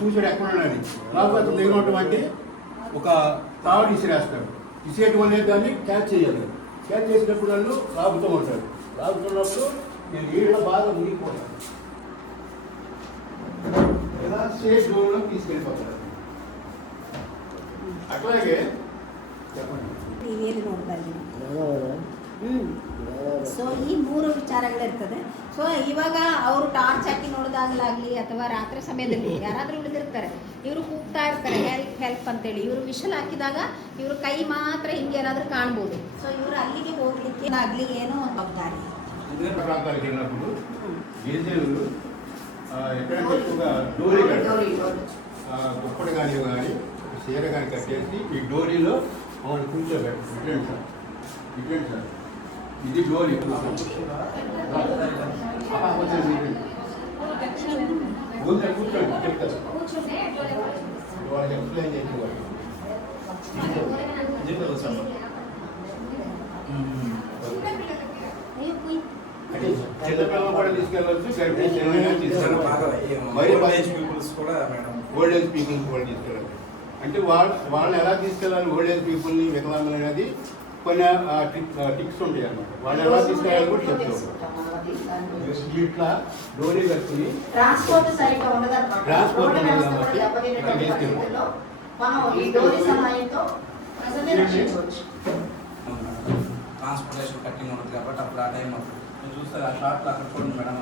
చూసాడు ఎక్కడ ఉన్నాడని నాకు అతను దగ్గర ఉన్నటువంటి ఒక తాడు ఇసిరేస్తాడు. ఇసిరేటి వల్ల దాన్ని క్యాచ్ చేయాలి. క్యాచ్ చేసినప్పుడు వాళ్ళు లాగుతూ ఉంటాడు. లాగుతున్నప్పుడు నేను నీళ్ళలో బాగా మునిగిపోతాను. ఇలా సేఫ్ జోన్లో తీసుకెళ్ళిపోతాడు. ಅట్లాಗೆ ಸೊ ಈ ಮೂರು ವಿಚಾರಗಳಿರ್ತದೆ. ಸೊ ಇವಾಗ ಅವರು ಟಾರ್ಚ್ ಹಾಕಿ ನೋಡಿದಾಗಲಾಗಲಿ ಅಥವಾ ರಾತ್ರಿ ಸಮಯದಲ್ಲಿ ಯಾರಾದರೂ ಉಳಿದಿರ್ತಾರೆ, ಇವರು ಕೂಗ್ತಾ ಇರ್ತಾರೆ ಹೆಲ್ಪ್ ಹೆಲ್ಪ್ ಅಂತೇಳಿ. ಇವರು ವಿಷಲ್ ಹಾಕಿದಾಗ ಇವರು ಕೈ ಮಾತ್ರ ಹಿಂಗೆ ಏನಾದರೂ ಕಾಣ್ಬೋದು. ಸೊ ಇವರು ಅಲ್ಲಿಗೆ ಹೋಗ್ಲಿಕ್ಕೆ ಆಗಲಿ ಏನೋ ಜವಾಬ್ದಾರಿ. ప్రాంతాలకు వెళ్ళినప్పుడు గిరిజనులు ఎక్కడైతే ఎక్కువగా డోరీ దుప్పటి కానీ చీర కానీ కట్టేసి ఈ డోరీలో వాళ్ళు కూర్చోబెట్టారు. ఇటువంటి సార్ ఇది డోరీ కూర్చోండి చెప్తారు. వాళ్ళు ఎక్స్ప్లెయిన్ చేసేవాళ్ళు. చిన్నపిల్లలు కూడా తీసుకెళ్ళవచ్చు, ఓల్డ్ ఏజ్ పీపుల్స్ కూడా తీసుకెళ్ళచ్చు. అంటే వాళ్ళని ఎలా తీసుకెళ్ళాలి, ఓల్డ్ ఏజ్ పీపుల్ని వికలాంగులు అనేది కొన్ని టిక్స్ ఉంటాయి అన్నమాట. వాళ్ళు ఎలా తీసుకెళ్ళాలి కూడా చెప్తారు. ఇట్లా డోరీ కట్టుకుని ట్రాన్స్పోర్ట్ సరిగ్గా ఉండదు కాబట్టి ఇట్లా తీసుకెళ్ళాలి. ట్రాన్స్పోర్టేషన్ కట్టింగ్ ఉంటుంది కాబట్టి అప్పుడు ఆ టైం చూస్తే ఆ షార్ట్లో అక్కడ చూడండి మేడం.